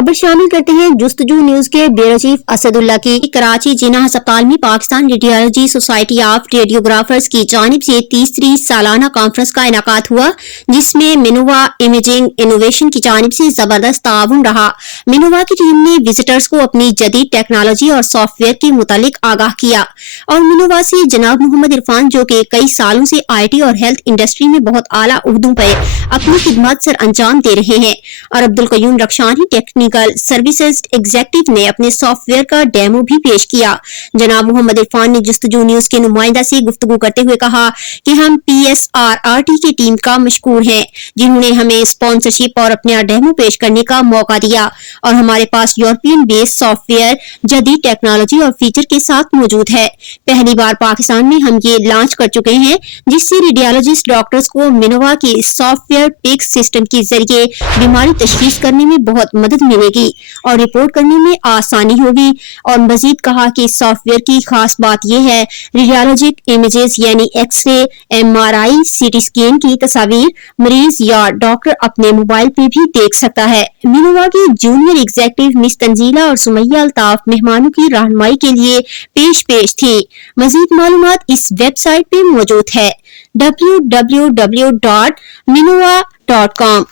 खबर शामिल करते हैं जस्तजू न्यूज के ब्यूरो चीफ असदुल्ला की। कराची जिन्ना अस्पताल में Pakistan radiology society of radiographers की जानिब से तीसरी सालाना कॉन्फ्रेंस का इनेकाद हुआ, जिसमें मिनोवा इमेजिंग इनोवेशन की जानिब से जबरदस्त ताउन रहा। मिनोवा की टीम ने विजिटर्स को अपनी जदीद टेक्नोलॉजी और सॉफ्टवेयर के मुतालिक आगाह किया और मिनोवा से जनाब मोहम्मद इरफान, जो कि कई सालों से IT और हेल्थ इंडस्ट्री में बहुत आला उहदों पर अपनी खिदमत सर अंजाम दे रहे हैं, और Abdul Qayyum Rakhshani technical services executive ने अपने सॉफ्टवेयर का डेमो भी पेश किया। जनाब मोहम्मद इरफान ने जस्तजू न्यूज के नुमाइंदा से गुफ्तगू करते हुए कहा कि हम PSRRT की टीम का मशकूर हैं, जिन्होंने हमें स्पॉन्सरशिप और अपना डेमो पेश करने का मौका दिया, और हमारे पास यूरोपियन बेस्ड सॉफ्टवेयर जदीद टेक्नोलॉजी और फीचर के साथ मौजूद है। पहली बार पाकिस्तान में हम ये लॉन्च कर चुके हैं, जिससे रेडियोलॉजिस्ट डॉक्टर्स को मिनोवा के सॉफ्टवेयर पिक सिस्टम के जरिए बीमारी तशखीस करने में बहुत मदद मिलेगी और रिपोर्ट करने में आसानी होगी। और मजीद कहा कि इस सॉफ्टवेयर की खास बात यह है, रेडियोलॉजिक इमेजेस यानी एक्सरे, MRI, CT स्कैन की तस्वीर मरीज या डॉक्टर अपने मोबाइल पे भी देख सकता है। मिनोवा की जूनियर एग्जीक्यूटिव मिस तंजीला और सुमैया अल्ताफ मेहमानों की रहनुमाई के लिए पेश थी। मजीद मालूमात इस वेबसाइट पे मौजूद है www.minova.com।